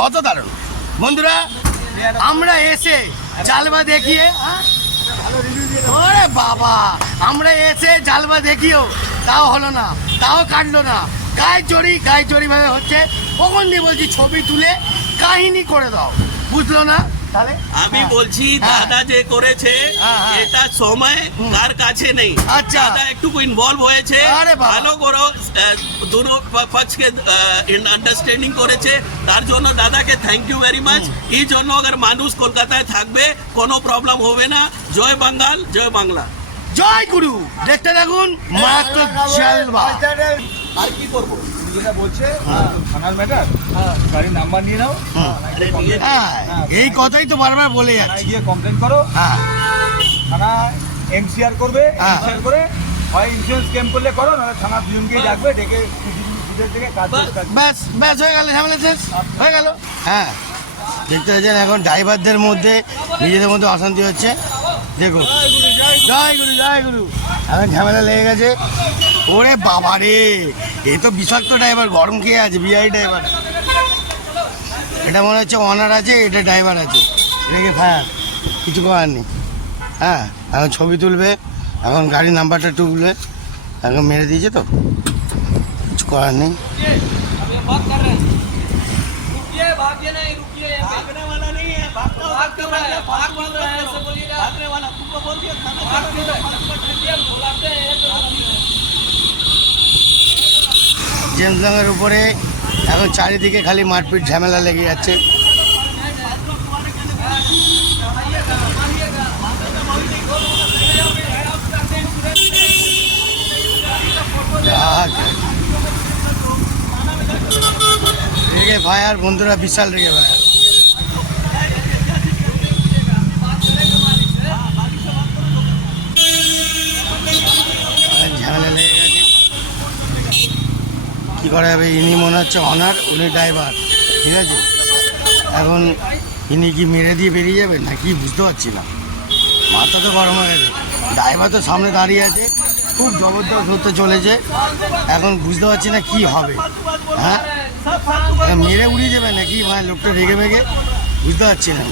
কত দারুণ বন্ধুরা, আমরা এসে জালবা দেখিয়ে ওরে বাবা, আমরা এসে জালবা দেখিও তাও হলো না, তাও কাটলো না। গায়ে চড়ি ভাবে হচ্ছে। কখন দিয়ে বলছি ছবি তুলে কাহিনী করে দাও, বুঝলো না। তাহলে আমি বলছি দাদা যে করেছে এটা সময় তার কাছে নেই। আচ্ছা, দাদা একটু ইনভলভ হয়েছে, ভালো করো, দুটো পক্ষকে আন্ডারস্ট্যান্ডিং করেছে, তার জন্য দাদাকে থ্যাংক ইউ ভেরি মাচ। এই জন্য আগার মানুষ কলকাতায় থাকবে কোনো প্রবলেম হবে না। জয় বাঙ্গাল, জয় বাংলা, জয় গুরু। দেখতে থাকুন মারাত্মক জালবা। আর কি করবো যেটা বলছে থানার ম্যাটার, গাড়ির নাম্বার নিয়ে নাও, এই কথাই তো বারবার বলে যাচ্ছে। গিয়ে কমপ্লেন করো, থানা এমসিআর করবে, এমসিআর করে হয় ইন্স্যুরেন্স ক্লেম করলে করো, নাহলে থানা দুজনকেই ডাকবে, ডেকে থেকে কাজ ব্যাস ব্যাস হয়ে গেল, ঝামেলা শেষ হয়ে গেল। হ্যাঁ, দেখতে পাচ্ছেন এখন ড্রাইভারদের মধ্যে নিজেদের মধ্যে অশান্তি হচ্ছে। দেখুন, জয় গুরু জয় গুরু, এখন ঝামেলা লেগে গেছে। ওরে বাবা রে, এই তো বিষাক্ত ড্রাইভার, গরম খেয়ে আছে, বিআই ড্রাইভার। এটা মনে হচ্ছে অনার আছে, এটা ড্রাইভার আছে, রেখে ফায়ার, কিছু করার নেই। হ্যাঁ, এখন ছবি তুলবে, এখন গাড়ির নাম্বারটা তুলবে, এখন মেরে দিয়েছে তো, কিছু করার নেই। জেমসের উপরে এখন চারিদিকে খালি মারপিট ঝামেলা লেগে যাচ্ছে। রেগে ফায়ার বন্ধুরা, বিশাল রেগে ফায়ার। ঝামেলা লেগে গেছে, কী করা যাবে। ইনি মনে হচ্ছে অনার, উনি ড্রাইভার, ঠিক আছে। এখন ইনি কি মেরে দিয়ে বেরিয়ে যাবেন না কি বুঝতে পারছি না, মাথা তো গরম হয়ে গেছে। ড্রাইভার তো সামনে দাঁড়িয়ে আছে, খুব জবরদস্ত হতে চলেছে, এখন বুঝতে পারছি না কি হবে। হ্যাঁ, মেরে উড়িয়ে যাবে নাকি, মানে লোকটা রেগে মেগে বুঝতে পারছি না।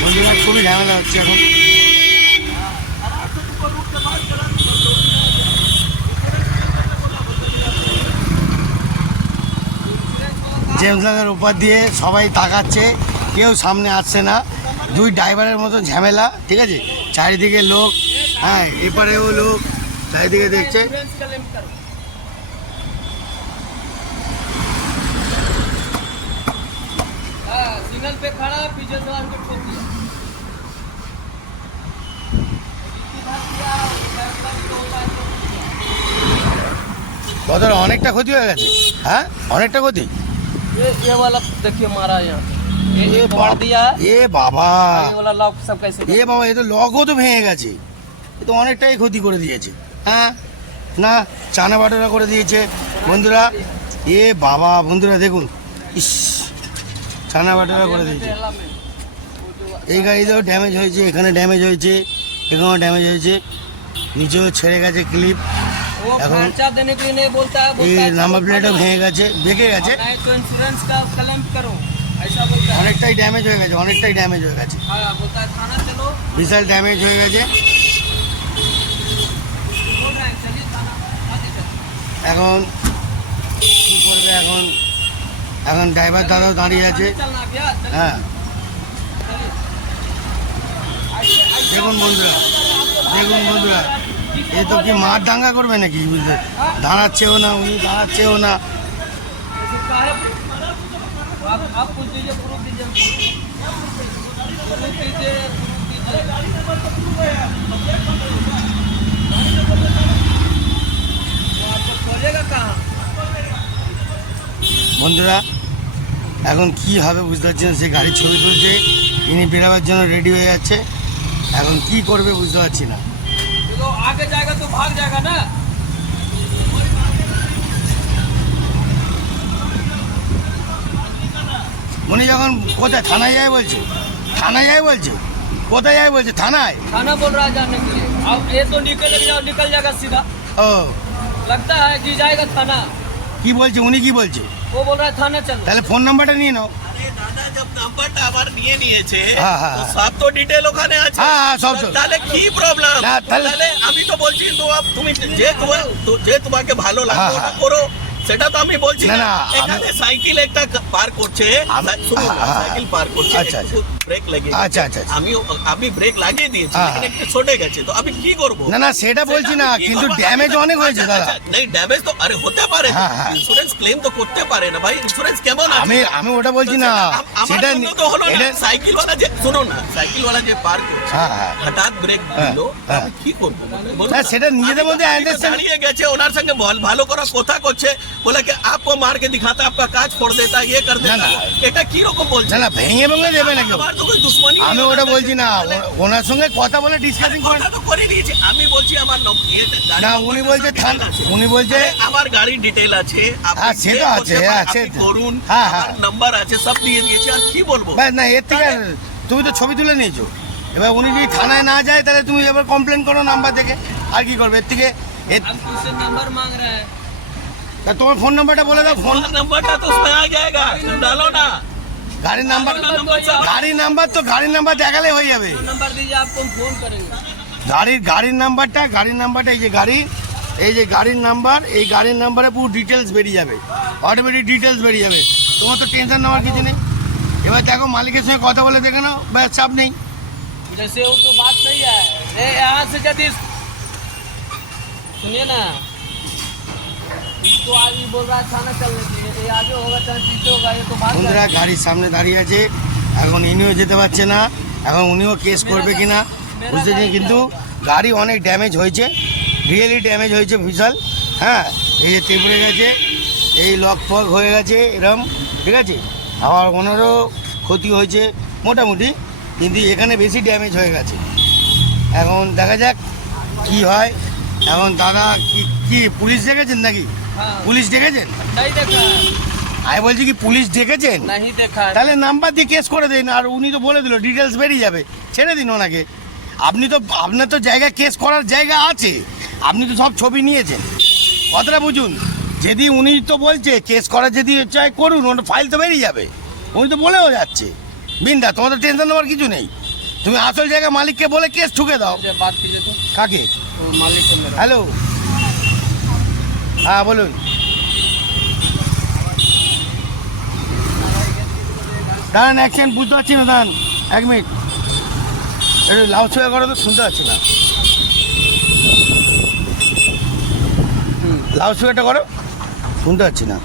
বন্ধুরা খুবই ঝামেলা হচ্ছে এখন। জেমসের উপর দিয়ে সবাই তাকাচ্ছে, কেউ সামনে আসছে না, দুই ড্রাইভারের মতো ঝামেলা, ঠিক আছে। চারিদিকে লোক, হ্যাঁ এপারেও লোক, চারিদিকে দেখছে। কতটা অনেকটা ক্ষতি হয়ে গেছে। হ্যাঁ, অনেকটা ক্ষতি। ये वाला देखिए मारा यहाँ, ये फाड़ दिया है। এ বাবা, ये वाला लॉक सब कैसे এ বাবা, এ তো লগও তো ভেঙে গেছে, এ তো অনেকটাই ক্ষতি করে দিয়েছে। হ্যাঁ না, চানা বাটোরা করে দিয়েছে বন্ধুরা। এ বাবা বন্ধুরা দেখুন, ইস, চানা বাটোরা করে দিয়েছে। এই গাড়িতেও ড্যামেজ হয়েছে, এখানে ড্যামেজ হয়েছে, এখানেও ড্যামেজ হয়েছে, নিচেও ছেড়ে গেছে ক্লিপ। वो खर्चा देने के लिए नहीं बोलता है, এই নাম্বার প্লেটও ভেঙে গেছে, বেঁকে গেছে, नहीं तो इंश्योरेंस का क्लेम करो, ऐसा बोलता है। অনেকটাই ড্যামেজ হয়ে গেছে, অনেকটাই ড্যামেজ হয়ে গেছে, हाँ, बोलता है थाना चलो, বিশাল ড্যামেজ হয়ে গেছে। बोल रहे हैं चलिए थाना, आगे चलो। এখন কী করবে, এখন এখন ড্রাইভার দাদাও দাঁড়িয়ে আছে। चलना भैया, चलिए। হ্যাঁ, দেখুন বন্ধুরা, দেখুন বন্ধুরা, এ তো কি মার দাঙ্গা করবে নাকি, বুঝতে দাঁড়াচ্ছেও না, উনি দাঁড়াচ্ছেও না। ऐसे काहे? आप पूछ दीजिए, प्रूफ दीजिए, प्रूफ दीजिए, वो आपको खोजेगा कहाँ? বন্ধুরা এখন কি হবে বুঝতে পারছি না। সে গাড়ির ছবি তুলছে, ইনি বেরোবার জন্য রেডি হয়ে যাচ্ছে, এখন কি করবে বুঝতে পারছি না। तो आगे जाएगा तो भाग जाएगा ना। উনি যখন কোথায় থানায় যায় বলছে, থানায় যায় বলছে, কোথায় যায় বলছে, থানায়। थाना बोल रहा है जाने के लिए, अब ये तो निकल जाएगा सीधा, ও लगता है कि जाएगा थाना। কি বলছে, উনি কি বলছে, वो बोल रहा है थाने चलो। তাহলে ফোন নাম্বারটা নিয়ে নাও। আরে দাদা যখন নাম্বারটা আমার নিয়ে নিয়েছে হ্যাঁ, হ্যাঁ, তো হ্যাঁ। সব তো ডিটেল ওখানে আছে। হ্যাঁ, হ্যাঁ, সব তো। তাহলে কি প্রবলেম? না, তাহলে- তাহলে আমি তো বলছি তুমি যে তোমাকে ভালো লাগে হ্যাঁ, ওটা হ্যাঁ। করো, সেটা তো আমি বলছি না, না। না, এখানে সাইকেল একটা পার করছে, শুনুন না, হ্যাঁ, সাইকেল পার করছে, আচ্ছা, একটু ব্রেক লাগিয়ে আচ্ছা, আচ্ছা, আচ্ছা। আমি ব্রেক লাগিয়ে দিয়েছি, হ্যাঁ, এখানে একটু ছোটে গেছে, তো আমি কি করব? না না সেটা বলছি না, কিন্তু ড্যামেজ অনেক হয়েছে দাদা। नहीं डैमेज तो अरे होते पारे, हाँ, हाँ। इंश्योरेंस क्लेम तो করতে পারে না ভাই, ইন্স্যুরেন্স কেমন আছে? আমি ওটা বলছি না, সেটা তো হলো না, এটা সাইকেল ওয়ালা যে শুনো না, সাইকেল ওয়ালা যে পার করছে হ্যাঁ, হ্যাঁ। হঠাৎ ব্রেক দিল, হ্যাঁ, আমি কি করব? বলুন না, না। সেটা নিজেদের মধ্যে আমি তো understand- দাঁড়িয়ে গেছে ওনার সঙ্গে ভালো করে কথা করছে, বলে কি आपको मार के दिखाता, आपका कांच फोड़ देता, ये कर देता। না। এটা কি রকম বলছে? না না ভেঙে ভেঙে দেবে না কেউ। আমার তো কোনো দুশ্মনী আমি নেই ওটা ওনার বলছি না, সাথে। ওনার সঙ্গে কথা বলে ডিসকাসিং করেন। কথা তো করে দিয়েছি, আমি বলছি আমার না, উনি বলছে উনি বলছে আমার গাড়ির ডিটেল আছে, আপনি হ্যাঁ, সে তো check আছে, করতে পারেন, আছে আপনি তো। করুন, হ্যাঁ, হ্যাঁ। আমার নাম্বার আছে, সব দিয়ে দিয়েছি, আর কি বলবো? ব্যাস, না এর থেকে তুমি তো ছবি তুলে নিয়েছো, এবার উনি যদি থানায় না যায় তাহলে তুমি এবার কমপ্লেন করো নাম্বার থেকে, আর কি করবে এর থেকে। हम तुझसे नंबर मांग रहे हैं। তা তোমার ফোন নাম্বারটা বলে দাও। ফোন फोन नंबरটা তো उसमें आ जाएगा, तुम डालो ना। গাড়ির নাম্বার, গাড়ির নাম্বার দেখালে হয়ে যাবে। जो नंबर दीजिए आपको हम फोन करेंगे। গাড়ির নাম্বারটা এই যে গাড়ির নাম্বার, এই গাড়ির নাম্বারে পুরো ডিটেলস বেরিয়ে যাবে, অটোমেটিক ডিটেলস বেরিয়ে যাবে, তোমার তো টেনশন নেওয়ার কিছু নেই। এবার দেখো মালিকের সঙ্গে কথা বলে দেখে নাও, ব্যাস চাপ নেই। जैसे वो तो बात सही है। ए यहाँ से यदि सुनिए ना, इसको आज भी बोल रहा है थाना चलने के लिए, ये आगे होगा चाहे पीछे होगा, ये तो बात বন্ধুরা है। গাড়ির সামনে দাঁড়িয়ে আছে, এখন ইনিও যেতে পারছে না, এখন উনিও কেস করবে কিনা বুঝতেছি, কিন্তু গাড়ি অনেক ড্যামেজ হয়েছে, রিয়েলি ড্যামেজ হয়েছে বিশাল। হ্যাঁ, এই যে তেপড়ে গেছে, এই লক ফক হয়ে গেছে এরম, ঠিক আছে, আবার ওনারও ক্ষতি হয়েছে মোটামুটি, কিন্তু এখানে বেশি ড্যামেজ হয়ে গেছে। এখন দেখা যাক কি হয়। এখন দাদা কি পুলিশ ডেকেছেন নাকি? हाँ, পুলিশ ডেকেছেন? नहीं देखा है, আমি বলছি কি পুলিশ ডেকেছেন? नहीं देखा है। তাহলে নাম্বার দিয়ে কেস করে দিন, আর উনি তো বলে দিল ডিটেলস বেরিয়ে যাবে, ছেড়ে দিন ওনাকে। আপনার তো জায়গা কেস করার জায়গা আছে, আপনি তো সব ছবি নিয়েছেন, কথাটা বুঝুন। যদি উনি তো বলছে কেস করার যদি চাই করুন, ওটা ফাইল তো বেরিয়ে যাবে, উনি তো বলেও যাচ্ছে। বিন্দা, তোমার তো টেনশন নেওয়ার কিছু নেই, তুমি আসল জায়গা মালিককে বলে কেস ঠুকে দাও। मुझे बात कीजिए तो কাকে? मालिक को मेरा। হ্যালো, হ্যাঁ বলুন। দাঁড়ান, অ্যাকশন বুঝতে পারছি না, দাঁড়ান 1 মিনিট, একটু লাউড স্পিকার করো তো, শুনতে পাচ্ছি না। লাউড স্পিকারটা করো, শুনতে পাচ্ছি না।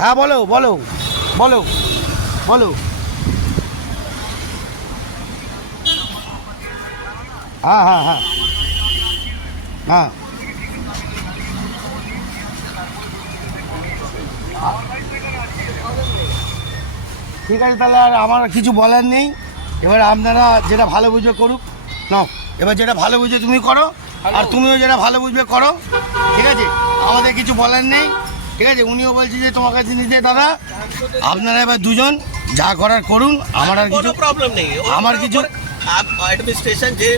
হ্যাঁ বলো বলো বলো বলো। হ্যাঁ হ্যাঁ হ্যাঁ হ্যাঁ, ঠিক আছে, তাহলে আর আমার কিছু বলার নেই। এবার আপনারা যেটা ভালো বুঝবে করুক, নাও এবার যেটা ভালো বুঝবে তুমি করো, আর তুমিও যেটা ভালো বুঝবে করো, ঠিক আছে, আমাদের কিছু বলার নেই, ঠিক আছে। উনিও বলছে যে তোমার কাছে নিতে দাদা, আপনারা এবার দুজন যা করার করুন, আমার আর কিছু কোনো প্রবলেম নেই, আমার কিছু অ্যাডমিনিস্ট্রেশন যে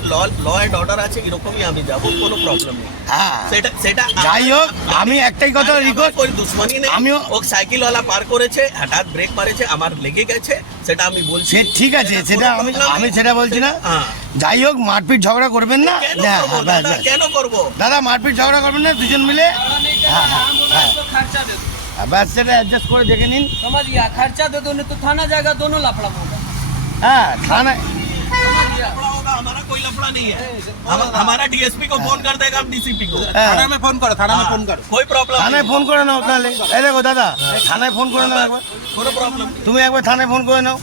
ল এন্ড অর্ডার আছে এরকমই আমি যাব, কোনো প্রবলেম নেই। হ্যাঁ, সেটা যাই হোক, আমি একটাই কথা রিকোয়েস্ট, কোন দুশ্মনী নেই, আমিও- ও সাইকেলওয়ালা পার করেছে, হঠাৎ ব্রেক মারেছে, আমার লেগে গেছে, সেটা আমি বলছি। সে ঠিক আছে, সেটা আমি সেটা বলছি না। হ্যাঁ। যাই হোক, মারপিট ঝগড়া করবেন না। কেন হ্যাঁ, করবো হ্যাঁ, ব্যাস, দাদা, ব্যাস। কেন করবো? দাদা মারপিট ঝগড়া করবেন না, দুজন মিলে हाँ, नहीं कर हाँ, रहा, हम बोल रहे हाँ। हैं इसको खर्चा दे दो। ব্যাস সেটা অ্যাডজাস্ট করে দেখে নিন। समझ गया, खर्चा दे दो, नहीं तो थाना जाएगा, दोनों लफड़ा होगा। হ্যাঁ, থানায় समझ गया। लफड़ा होगा, हमारा कोई लफड़ा नहीं है, हमारा डीएसपी को फोन कर देगा, हम डीसीपी को। হ্যাঁ, থানা में फोन करो, थाना में फोन करो। कोई प्रॉब्लम থানায় नहीं, ফোন করে নাও তাহলে। এই দেখো দাদা, থানায় ফোন করে নাও একবার, কোনো প্রবলেম নেই। তুমি একবার থানায় ফোন করে নাও।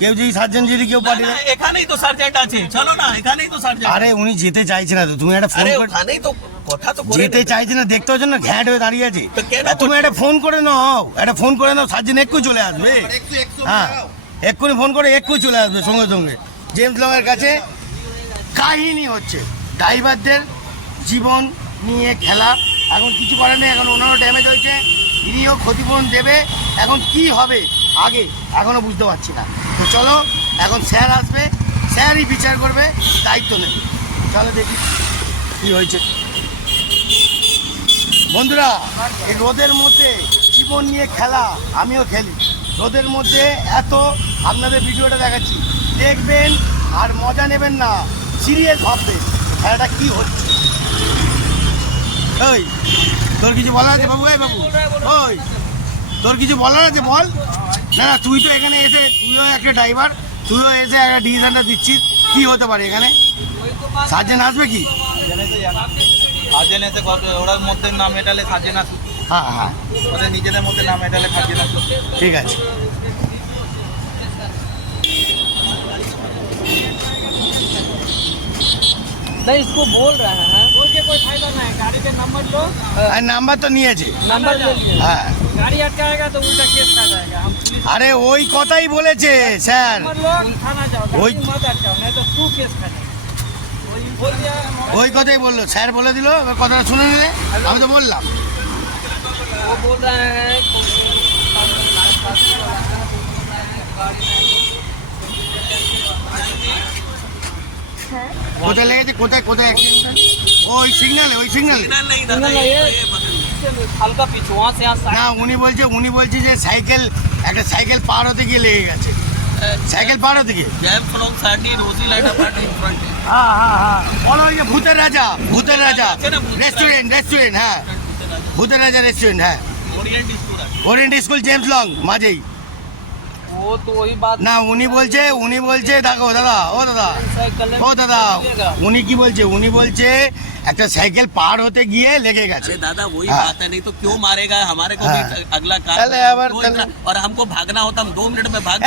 কেউ যদি সার্জন যদি কেউ না, পাঠিয়ে না, দেয়। এখানেই তো সার্জেন্ট আছে, চলো না, এখানেই তো সার্জেন্ট। আরে উনি যেতে চাইছে না তো, তুমি একটা ফোন আরে করে, ওখানেই তো কথা তো করে যেতে নেবে। চাইছে না, দেখতে হচ্ছে না ঘ্যাট হয়ে দাঁড়িয়ে আছে। তো কেন তুমি করছো? একটা ফোন করে নাও, একটা ফোন করে নাও, সার্জন এক্ষুনি চলে আসবে। হ্যাঁ, এক্ষুনি ফোন করে এক্ষুনি চলে আসবে সঙ্গে সঙ্গে। জেমস লংয়ের কাছে কাহিনী হচ্ছে ড্রাইভারদের জীবন নিয়ে খেলা, এখন কিছু করার নেই, এখন ওনারও ড্যামেজ হয়েছে, ইনিও ক্ষতিপূরণ দেবে। এখন কি হবে আগে এখনও বুঝতে পারছি না। তো চলো, এখন স্যার আসবে, স্যারই বিচার করবে, দায়িত্ব নেবে। চলো দেখি কি হয়েছে। বন্ধুরা, এই রোদের মধ্যে জীবন নিয়ে খেলা, আমিও খেলি। রোদের মধ্যে এত আপনাদের ভিডিওটা দেখাচ্ছি, দেখবেন আর মজা নেবেন না, সিরিয়াস ভাববেন খেলাটা কি হচ্ছে। ওই তোর কিছু বলার আছে বাবু? এই বাবু, ওই তোর কিছু বলার আছে বল। না না, তুই তো এখানে এসে, তুইও একটা ড্রাইভার, তুইও এসে একটা ডিসিশনটা দিচ্ছিস, কি হতে পারে এখানে? সার্জেন আসবে কি? সার্জেন এসে ওরার মধ্যে নাম মেটালে সার্জেন আসবে। হ্যাঁ হ্যাঁ, ওদের নিজেদের মধ্যে নাম মেটালে সার্জেন আসবে। ঠিক আছে। नहीं इसको बोल रहे हैं उसके कोई फायदा नहीं, गाड़ी के नंबर लो, আর নাম্বার তো নিয়েছে। नंबर ले लिए হ্যাঁ, गाड़ी अटकाएगा तो उल्टा केस आ जाएगा। हम पुलिस আরে ওই কথাই বলেছে স্যার, नंबर लो, थाना जाओ, ওই- गाड़ी मत अटकाओ, नहीं तो तू केस करेगा। वही बोल दिया। ওই কথাই বললো স্যার, বলে দিল। এবার কথাটা শুনে নিলে, আমি তো বললাম। वो बोल रहे हैं কোথায় লেগেছে, কোথায় কোথায় অ্যাক্সিডেন্ট? ওই সিগনালে, ওই সিগনালে। सिग्नल नहीं दादा, सिग्नल ये ये- बगल में। हल्का पीछे वहाँ से यहाँ না, উনি বলছে যে সাইকেল, একটা সাইকেল পার হতে গিয়ে লেগে গেছে। সাইকেল পার হতে গিয়ে, जैम फ्रॉम साडी रोजी लाइट अपार्टमेंट इन फ्रंट হ্যাঁ হ্যাঁ হ্যাঁ, বলো ওই যে ভূতের রাজা, ভূতের রাজা রেস্টুরেন্ট, হ্যাঁ, ভূতের রাজা রেস্টুরেন্ট, হ্যাঁ, Orient school Orient school James long মাঝেই। वो तो वही बात না, উনি বলছে দেখো দাদা, ও দাদা, साइकिल ও দাদা, উনি কি বলছে? উনি বলছে একটা সাইকেল পার হতে গিয়ে লেগে গেছে। अरे दादा वही हाँ। बात है, नहीं तो क्यों मारेगा हमारे को भी हाँ। अगला कार चले अबर, दो चले। इतना- और हमको भागना होता हम 2 मिनट में भाग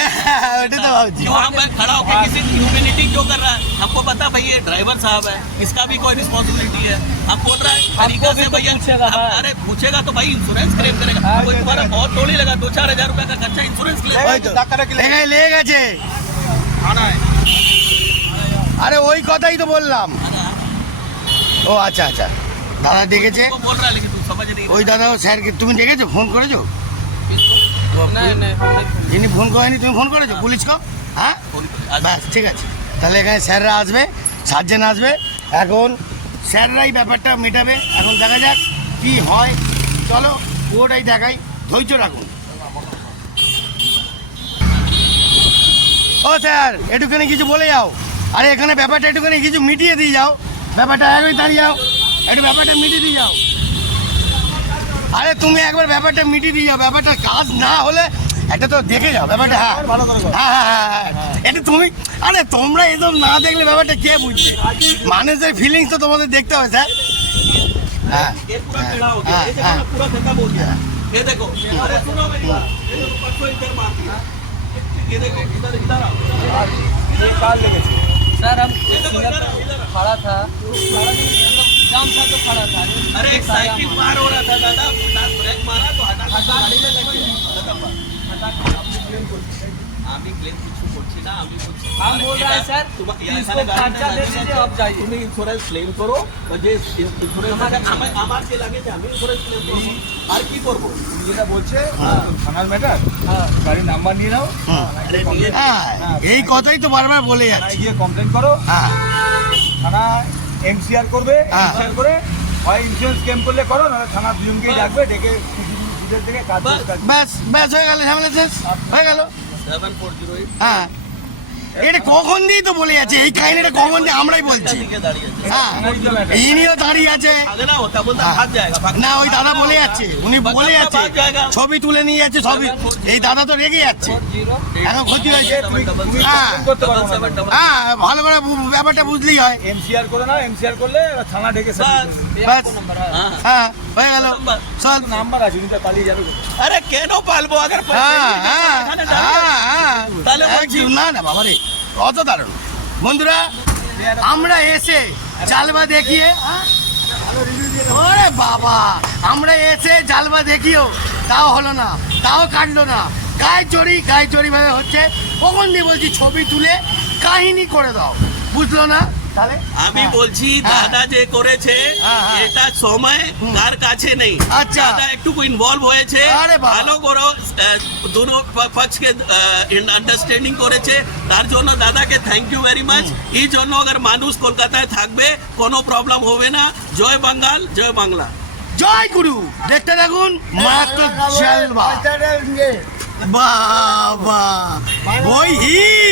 ওটা তো ভাবছি। क्यों हम खड़ा होकर किसी ह्यूमैनिटी क्यों कर रहा है? हमको पता भाई ये ड्राइवर साहब है, इसका भी कोई रिस्पॉन्सिबिलिटी है। हम बोल रहा है तरीका भी से तो भैया पूछेगा, हाँ। अरे पूछेगा तो भाई इंश्योरेंस क्लेम करेगा। हाँ, कोई तुम्हारा करेगा। बहुत थोड़ी लगा, 2-4 हजार रुपए का खर्चा इंश्योरेंस क्लेम। ওই তো লেগে গেছে। থানায় আরে ওই কথাই তো বললাম। ও আচ্ছা আচ্ছা, দাদা ডেকেছে। वो बोल रहा है लेकिन तू समझ नहीं ওই দাদা স্যারকে তুমি ডেকেছো, ফোন করেছো? नहीं नहीं हम नहीं যিনি ফোন করেনি তুমি ফোন করেছো পুলিশকে? হ্যাঁ, रहा। ব্যাস ঠিক আছে। তাহলে এখানে স্যাররা আসবে, সার্জেন আসবে, এখন স্যাররাই ব্যাপারটা মেটাবে। এখন দেখা যাক কি হয়, চলো পুরোটাই দেখাই, ধৈর্য রাখুন। ও স্যার, একটুখানি কিছু বলে যাও। আরে এখানে ব্যাপারটা একটুখানি কিছু মিটিয়ে দিয়ে যাও, ব্যাপারটা একই দাঁড়িয়ে যাও, একটু ব্যাপারটা মিটিয়ে দিয়ে যাও। আরে তুমি একবার ব্যাপারটা মিটিয়ে দিয়ে যাও, ব্যাপারটা কাজ না হলে এটা তো দেখে যাও ব্যাপারটা। হ্যাঁ ভালো করে করো। হ্যাঁ হ্যাঁ হ্যাঁ, এটা তুমি, আরে তোমরা এসব না দেখলে ব্যাপারটা কে বুঝবে? মানুষের ফিলিংস তো তোমাদের দেখতে হবে স্যার। হ্যাঁ ये पूरा टेढ़ा हो गया, ये हाँ, देखो पूरा खत्म हो गया। ये देखो, अरे सुनो मेरी बात, ये देखो परसों इधर मार दिया। ये देखो इधर इधर आओ, इधर आओ। ये कार লেগেছে। सर हम ये देखो इधर आओ, इधर आओ। खड़ा था जाम था तो खड़ा था अरे एक साइकिल पार हो रहा था दादा, दादा ब्रेक मारा तो हटा के गाड़ी में लग गया। আমি ক্লেম কিছু করছি না, আমি বলছি हम बोल रहे हैं सर इसको खर्चा दे दीजिए अब जाइए তুমি ইন্স্যুরেন্স ক্লেম করো, যে ইন্স্যুরেন্স আমার যে লাগে যে আমি ইন্স্যুরেন্স ক্লেম করবো, আর কি করবো? যেটা বলছে থানার ম্যাটার, हाँ গাড়ির নাম্বার নিয়ে নাও, আরে নিয়ে হ্যাঁ, এই কথাই তো বারবার বলে থানায় যাচ্ছে। গিয়ে কমপ্লেন করো, হ্যাঁ থানা এমসিআর করবে, হ্যাঁ। এমসিআর করে হয় ইন্স্যুরেন্স ক্লেম করলে করো, নাহলে থানা দুজনকেই ডাকবে, ডেকে দুধের থেকে কাজ বাস। কাজ ব্যাস ব্যাস, হয়ে গেল, ঝামেলা শেষ, হয়ে গেল। 7408 হ্যাঁ, এটা কখন দিয়ে তো বলে যাচ্ছে, এই কাহিনীটা কখন দিয়ে আমরাই বলছি। দিকে দাঁড়িয়ে আছে। হ্যাঁ, ইনিও দাঁড়িয়ে আছে। ভাগনা होता बोलता भाग जाएगा, भाग না, ওই দাদা বলে যাচ্ছে, উনি বলে যাচ্ছে, ভাগ জায়গা। ছবি তুলে নিয়ে যাচ্ছে, ছবি। এই দাদা তো রেগে যাচ্ছে, 0 এখন ক্ষতি হয়েছে। তুমি হ্যাঁ complain করতে পারো না। 77 হ্যাঁ, ভালো করে ব্যাপারটা বুঝলেই হয়। এমসিআর করে না, এমসিআর করলে থানা ডেকে বাস। ব্যাস, नंबर है हाँ। হ্যাঁ, হয়ে গেল, চল। নাম্বার আছে, উনি তো পালিয়ে যাবে কোথায়? अरे কেন পালবো अगर হ্যাঁ হ্যাঁ এখানে দাঁড়িয়ে হ্যাঁ হ্যাঁ, তাহলে একদম, না না বাবা রে, কত দারুণ। বন্ধুরা, আমরা এসে জালবা দেখিয়ে, ওরে বাবা, আমরা এসে জালবা দেখিও তাও হলো না, তাও কাটলো না, গায়ে চড়ি ভাবে হচ্ছে। কখন দিয়ে বলছি ছবি তুলে কাহিনী করে দাও, বুঝলো না? তাহলে আমি বলছি হ্যাঁ। দাদা যে করেছে হ্যাঁ, হ্যাঁ। এটা সময় কার কাছে নেই। আচ্ছা। দাদা একটু ইনভলভ হয়েছে, আরে বাবা। ভালো করো, দুটো পক্ষকে আন্ডারস্ট্যান্ডিং করেছে, তার জন্য দাদাকে থ্যাংক ইউ ভেরি মাচ। এই জন্য আবার মানুষ কলকাতায় থাকবে, কোনো প্রবলেম হবে না। জয় বাঙ্গাল, জয় বাংলা। জয় গুরু দেখতে থাকুন মারাত্মক জলবা বাবা ওই হিট